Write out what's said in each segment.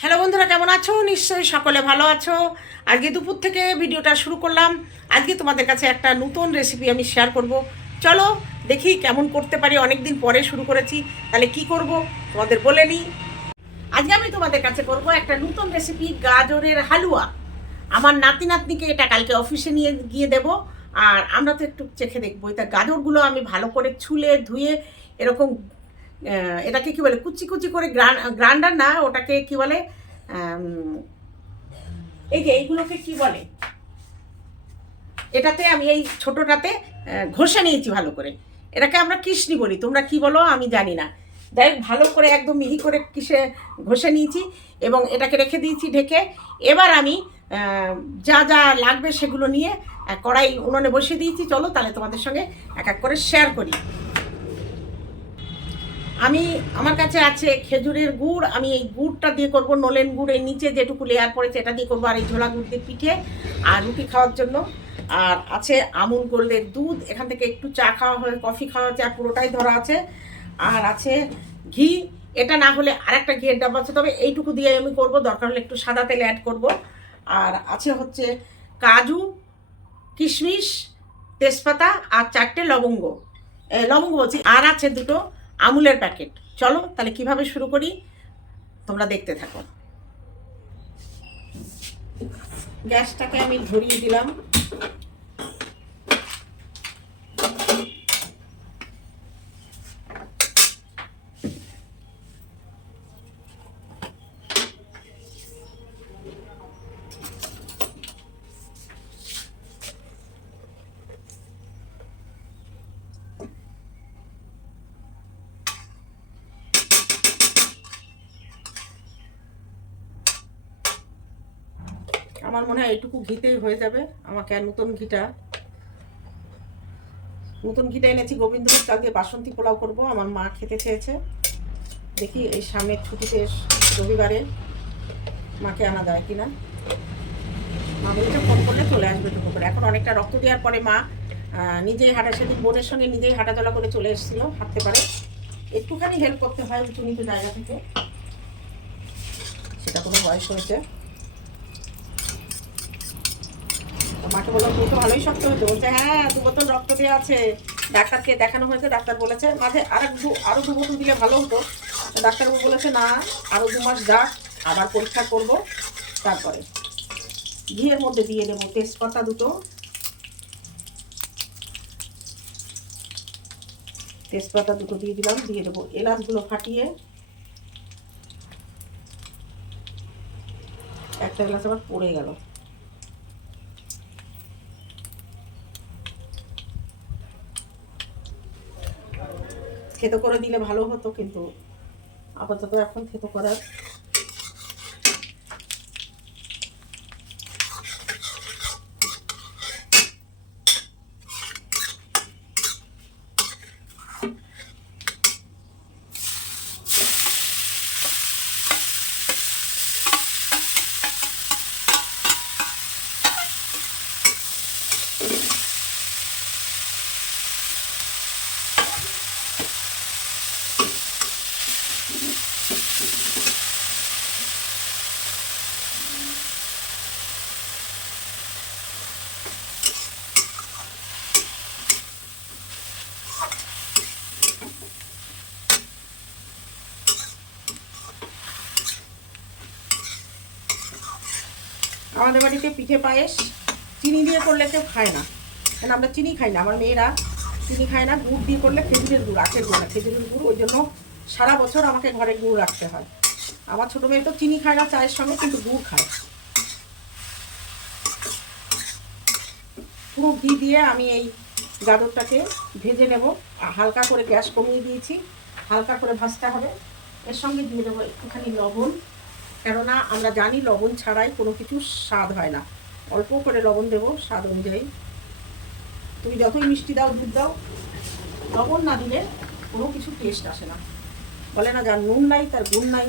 Hello বন্ধুরা, কেমন আছো? নিশ্চয়ই সকলে ভালো আছো। আজকে দুপুর থেকে ভিডিওটা শুরু করলাম। আজকে তোমাদের কাছে একটা নতুন রেসিপি আমি শেয়ার করব। চলো দেখি কেমন করতে পারি। অনেক দিন পরে শুরু করেছি। তাহলে কি করব? তোমাদের বলে নিই। আজকে আমি তোমাদের কাছে করব একটা নতুন রেসিপি গাজরের হালুয়া। আমার নাতি নাতনিকে এটা কালকে অফিসে নিয়ে গিয়ে দেব। আর আমরা তো একটু চেখে দেখব। এটা গাজরগুলো আমি ভালো করে ছুলে ধুয়ে এরকম এটাকে কি বলে, কুচি কুচি করে গ্রাইন্ডার না, ওটাকে কি বলে এই যে এইগুলোকে কি বলে? এটাতে আমি এই ছোটটাতে ঘষে নিয়েছি ভালো করে। এটাকে আমরা কৃষ্ণি বলি, তোমরা কি বলো আমি জানি না। যাই ভালো করে একদম মিহি করে কিসে ঘষে নিয়েছি এবং এটাকে রেখে দিয়েছি ঢেকে। এবার আমি যা যা লাগবে সেগুলো নিয়ে কড়াই উনুনে বসিয়ে দিয়েছি। চলো তাহলে তোমাদের সঙ্গে এক এক করে শেয়ার করি। আমি, আমার কাছে আছে খেজুরের গুড়, আমি এই গুড়টা দিয়ে করব, নলেন গুড় এই নিচে যেটুকু লেয়ার পড়েছে এটা দিয়ে করব, আর এই ঝোলা গুড় দিয়ে পিঠে আর রুটি খাওয়ার জন্য। আর আছে আমুল গোল্ডের দুধ, এখান থেকে একটু চা খাওয়া হয়, কফি খাওয়া, চা পুরোটাই ধরা আছে। আর আছে ঘি, এটা না হলে আর আরেকটা ঘিয়ের ডাব্বা আছে, তবে এইটুকু দিয়ে আমি করব, দরকার হলে একটু সাদা তেল অ্যাড করব। আর আছে হচ্ছে কাজু, কিশমিশ, তেজপাতা আর চারটে লবঙ্গ। লবঙ্গ বলছি, আর আছে দুটো আমুলের প্যাকেট। চলো তাহলে কীভাবে শুরু করি? তোমরা দেখতে থাকো। গ্যাসটাকে আমি ধরিয়ে দিলাম আমার মনে হয় এইটুকু ঘিতেই হয়ে যাবে আমাকে আর নতুন ঘিটা। নতুন ঘিটা এনেছি, গোবিন্দভোগ চাল দিয়ে বাসন্তী পোলাও করব, আমার মা খেতে চেয়েছে। দেখি এই সামনের ছুটিতে রবিবারে মাকে আনা যায় কিনা। মা বলেছে ফোন করলে চলে আসবে টুকু করে। এখন অনেকটা রক্ত দেওয়ার পরে মা নিজেই হাঁটা, সেদিন বোনের সঙ্গে নিজেই হাঁটাচলা করে চলে এসেছিল, হাঁটতে পারে। একটুখানি হেল্প করতে হয় উঁচু নিচু জায়গা থেকে। সেটা কোনো বয়স হয়েছে। তো বললাম তুমি তো ভালোই শক্ত হয়েছে। বলছে হ্যাঁ দু বোতল রক্ত দেওয়া আছে। ডাক্তারকে দেখানো হয়েছে, ডাক্তার বলেছে, মাঝে আর দু আরও দু বোতল দিলে ভালো হতো। ডাক্তারবাবু বলেছে, না আরও দু মাস যাক, আবার পরীক্ষা করব। তারপরে ঘিয়ের মধ্যে দিয়ে দেবো, তেজপাতা দুটো। তেজপাতা দুটো দিয়ে দিলাম, দিয়ে দেবো এলাচগুলো ফাটিয়ে। একটা এলাচ আবার পড়ে গেল। থেতো করে দিলে ভালো হতো কিন্তু আপাতত এখন থেতো করার আমাদের বাড়িতে পিঠে পায়েস, চিনি দিয়ে করলে কেউ খায় না। কেন আমরা চিনি খাই না, আমার মেয়েরা চিনি খায় না, গুড় দিয়ে করলে খেজুরের গুড় আখের গুড় না, খেজুরের গুড়, ওই জন্য সারা বছর আমাকে ঘরে গুড় রাখতে হয়। আমার ছোটো মেয়ে তো চিনি খায় না চায়ের সঙ্গে, কিন্তু গুড় খায়। পুরো ঘি দিয়ে আমি এই গাজরটাকে ভেজে নেব। হালকা করে গ্যাস কমিয়ে দিয়েছি, হালকা করে ভাজতে হবে। এর সঙ্গে দিয়ে দেবো একটুখানি লবণ। কেননা আমরা জানি লবণ ছাড়াই কোনো কিছু স্বাদ হয় না। অল্প করে লবণ দেবো, স্বাদ অনুযায়ী। তুমি যতই মিষ্টি দাও, দুধ দাও, লবণ না দিলে কোনো কিছু টেস্ট আসে না। বলে না যার নুন নাই, তার গুণ নাই।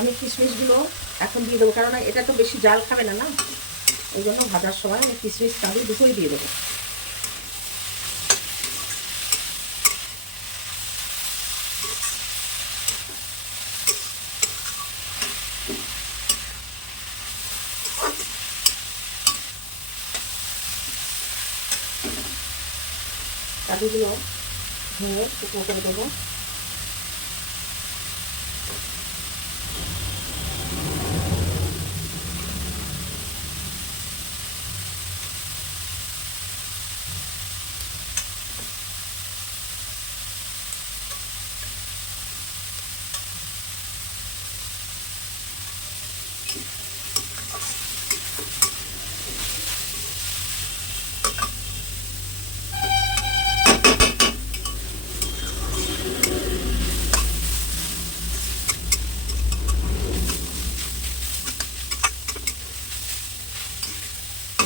আমি কিশমিশগুলো এখন দিয়ে দেবো। কারণ এটা তো বেশি জাল খাবে না না? ওই জন্য ভাজার সময় আমি কিশমিশ কাজু দুটোই দিয়ে দেবো। কাজুগুলো ভেঙে শুকনো করে দেবো।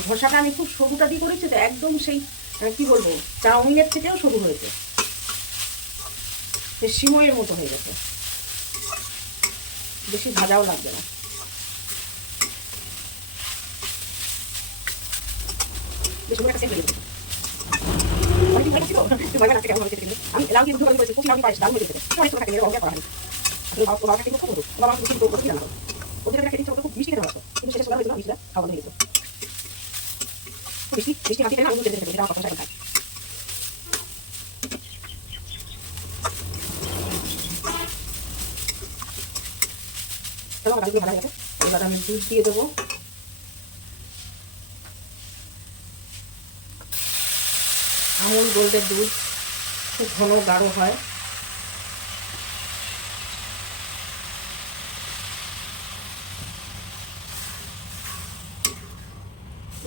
ধোসাটা আমি খুব সরুটা দিয়ে করেছি তো একদম সেই কি বলব চাউমিনের থেকেও সরু হয়েছে। সে সিমইয়ের মতো হয়ে গেছে। বেশি ভাজাও লাগবে না। গেছে। আমি লাউ পায়েস, বাবা- বাবা খুব খুব মিষ্টি। কিন্তু সেটা সোজা হয়েছিল খাওয়া হয়ে গেছিল। চলো। এবার আমি দুধ দিয়ে দেবো আমুল গোল্ডের দুধ খুব ঘন গাঢ় হয়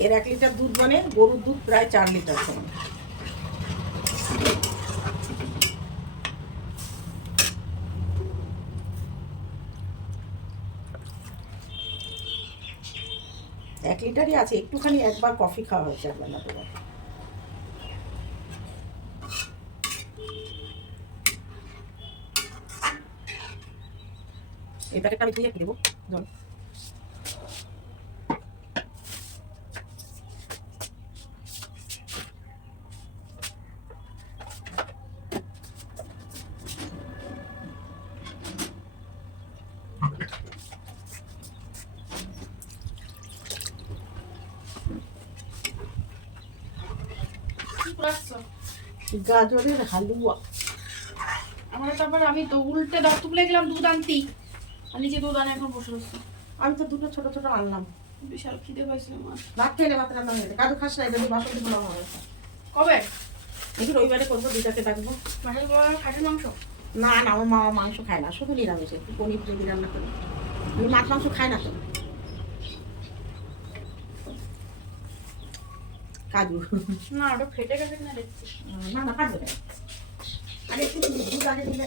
এর এক লিটার দুধ মানে গরুর দুধ প্রায় চার লিটার সমান। এক লিটারই আছে, একটুখানি একবার কফি খাওয়া হয়েছে একবার না তোমার এই প্যাকেটটা আমি ধুয়ে দেবো জল কি করাচ্ছ? গাজরের হালুয়া। আমার তারপর আমি তো উল্টে দত্ত তুলে গেলাম দুধ আনতি আর নিচে দুধ আনে এখন বসে রয়েছে আমি তো দুটো ছোট ছোট আনলাম। বিশাল খিদে পাইছিল আমার। ভাত খেলে ভাত রান্না হয়ে গেছে। খাস না এটা দিয়ে বাসন্তী পোলাও হবে। কবে? দেখি রবিবারে করব দুটাকে ডাকবো খাসির মাংস? না না আমার মা মাংস খায় না শুধু নিরামিষ পনির যদি রান্না করি। আমি মাছ মাংস খাই না তো। কাজু। না ওটা ফেটে গেছে না না না। কাজু আরে একটু দুধ আগে দিলে।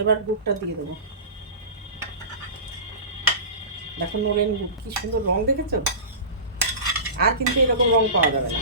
এবার গুড়টা দিয়ে দেবো। দেখো নলেন গুড়, কি সুন্দর রং দেখেছ? আর কিন্তু এরকম রং পাওয়া যাবে না।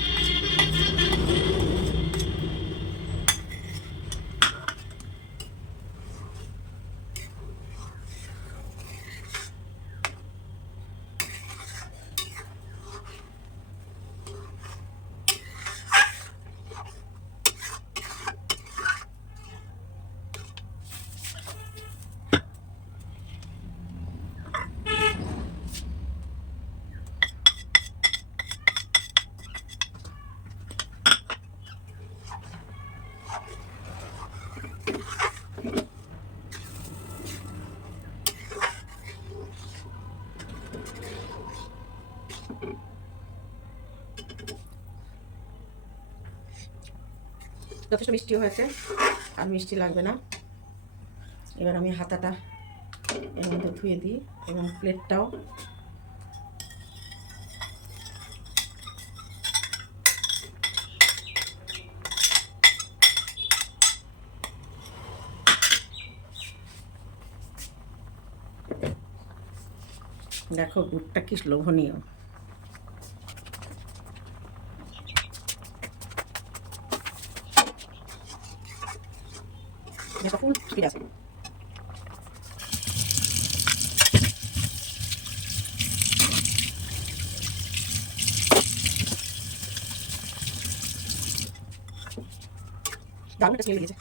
যথেষ্ট মিষ্টি হয়েছে, আর মিষ্টি লাগবে না। এবার আমি হাতাটা এর মধ্যে ধুয়ে দিই এবং প্লেটটাও দেখো গুড়টা কি লোভনীয় এটা ফুল স্পিড আছে দারুণ একটা স্মেল বেরিয়েছে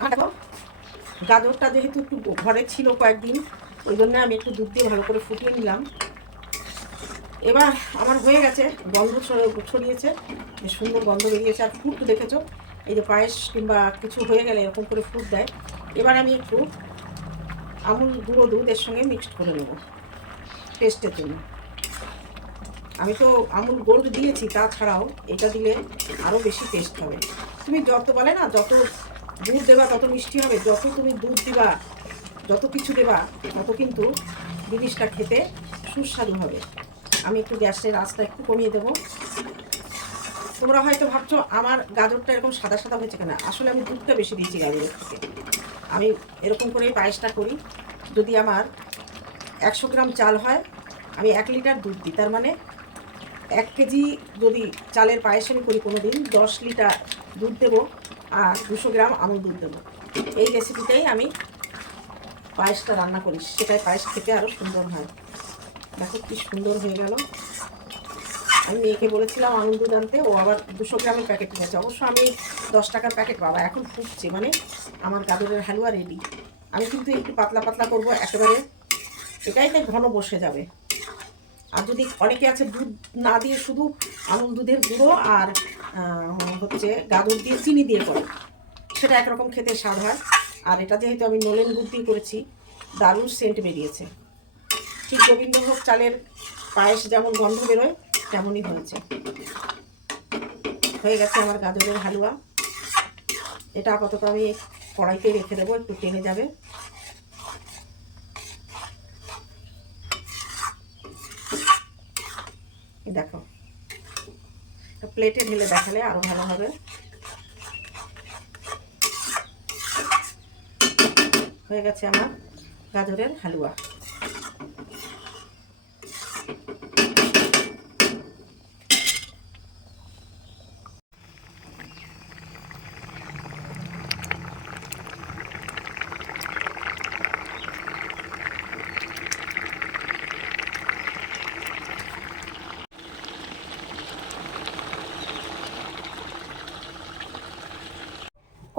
আর দেখো গাজরটা যেহেতু একটু ঘরে ছিল কয়েকদিন ওই জন্য আমি একটু দুধ দিয়ে ভালো করে ফুটিয়ে নিলাম। এবার আমার হয়ে গেছে, গন্ধ ছড়- ছড়িয়েছে সুন্দর গন্ধ বেরিয়েছে। আর ফুট দেখেছ? এই যে পায়েস কিংবা কিছু হয়ে গেলে এরকম করে ফুট দেয়। এবার আমি একটু আমুল গুঁড়ো দুধ এর সঙ্গে মিক্সড করে নেব টেস্টের জন্য। আমি তো আমুল গোল্ড দিয়েছি, তাছাড়াও এটা দিলে আরও বেশি টেস্ট হবে। তুমি যত বলে না, যত দুধ দেবা, তত মিষ্টি হবে, যত তুমি দুধ দিবা, যত কিছু দেবা, তত কিন্তু জিনিসটা খেতে সুস্বাদু হবে। আমি একটু গ্যাসের আঁচটা একটু কমিয়ে দেবো। তোমরা হয়তো ভাবছ, আমার গাজরটা এরকম সাদা সাদা হয়েছে কেন? আসলে আমি দুধটা বেশি দিয়েছি গাজরের থেকে। আমি এরকম করেই পায়েসটা করি। যদি আমার একশো গ্রাম চাল হয়, আমি এক লিটার দুধ দিই। তার মানে এক কেজি যদি চালের পায়েস আমি করি কোনো দিন দশ লিটার দুধ দেবো আর দুশো গ্রাম আমুল দুধ দেবো। এই রেসিপিটাই আমি পায়েসটা রান্না করি। সেটাই পায়েস খেতে আরও সুন্দর হয়। দেখো কি সুন্দর হয়ে গেল। আমি মেয়েকে বলেছিলাম আমুল দুধ আনতে, ও আবার দুশো গ্রামের প্যাকেট নিয়েছে। অবশ্য আমি দশ টাকার প্যাকেট পাবো এখন ফুটছে। মানে আমার গাজরের হালুয়া রেডি আমি কিন্তু একটু পাতলা পাতলা করব একেবারে। এটাই তো ঘন বসে যাবে। আর যদি অনেকে আছে দুধ না দিয়ে শুধু আমুল দুধের গুঁড়ো আর হচ্ছে গাজর দিয়ে চিনি দিয়ে করে। সেটা একরকম খেতে স্বাদ হয়। আর এটা যেহেতু আমি নলেন গুড় দিয়ে করেছি, দারুণ সেন্ট বেরিয়েছে। ঠিক গোবিন্দভোগ চালের পায়েস যেমন গন্ধ বেরোয়, তেমনই হয়েছে। হয়ে গেছে আমার গাজরের হালুয়া। এটা আপাতত আমি কড়াইতে রেখে দেবো, একটু টেনে যাবে। দেখো। প্লেটে ঢেলে দেখালে আরও ভালো হবে। হয়ে গেছে আমার গাজরের হালুয়া।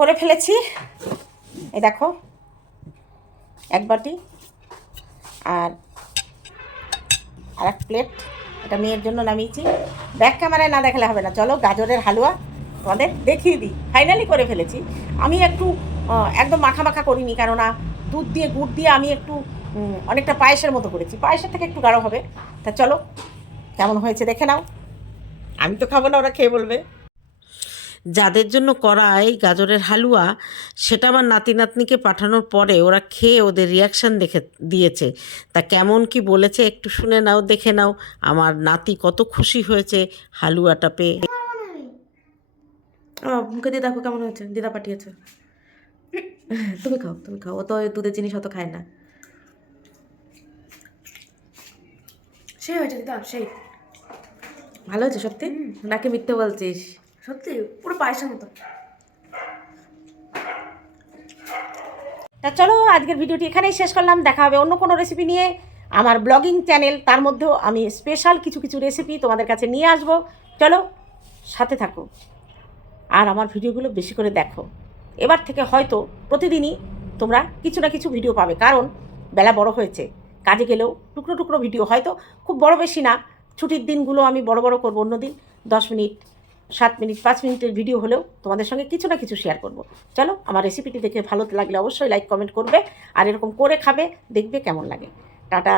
করে ফেলেছি। এই দেখো, এক বাটি আর আর এক প্লেট এটা মেয়ের জন্য নামিয়েছি। ব্যাক ক্যামেরায় না দেখালে হবে না। চলো, গাজরের হালুয়া তোমাদের দেখিয়ে দিই। ফাইনালি করে ফেলেছি। আমি একটু একদম মাখা মাখা করিনি, কেননা দুধ দিয়ে, গুড় দিয়ে আমি একটু অনেকটা পায়েসের মতো করেছি। পায়েসের থেকে একটু গাঢ় হবে। তা চলো, কেমন হয়েছে দেখে নাও। আমি তো খাব না, ওরা খেয়ে বলবে। যাদের জন্য করা এই গাজরের হালুয়া সেটা আমার নাতি নাতনিকে পাঠানোর পরে ওরা খেয়ে ওদের রিয়াকশান দেখে দিয়েছে। তা কেমন কি বলেছে একটু শুনে নাও দেখে নাও। আমার নাতি কত খুশি হয়েছে হালুয়াটা পেয়ে। মুখে দিয়ে দেখো কেমন হয়েছে দিদা পাঠিয়েছে। তুমি খাও তুমি খাও। ও তো ওই দুধের জিনিস অত খায় না। সেই হয়েছে দিদা সেই। ভালো হয়েছে সত্যি? নাকি মিথ্যে বলছিস? সত্যি, পুরো পায়েসের মতো। তা চলো, আজকের ভিডিওটি এখানেই শেষ করলাম। দেখা হবে অন্য কোনো রেসিপি নিয়ে আমার ব্লগিং চ্যানেল তার মধ্যেও আমি স্পেশাল কিছু কিছু রেসিপি তোমাদের কাছে নিয়ে আসব। চলো, সাথে থাকো। আর আমার ভিডিওগুলো বেশি করে দেখো। এবার থেকে হয়তো প্রতিদিনই তোমরা কিছু না কিছু ভিডিও পাবে। কারণ বেলা বড় হয়েছে। কাজে গেলেও টুকরো টুকরো ভিডিও হয়তো খুব বড় বেশি না। ছুটির দিনগুলো আমি বড় বড় করব অন্যদিন। দশ মিনিট সাত মিনিট, পাঁচ মিনিটের ভিডিও হলেও তোমাদের সঙ্গে কিছু না কিছু শেয়ার করব। চলো, আমার রেসিপিটি দেখে ভালো লাগলে অবশ্যই লাইক কমেন্ট করবে। আর এরকম করে খাবে, দেখবে কেমন লাগে। টাটা!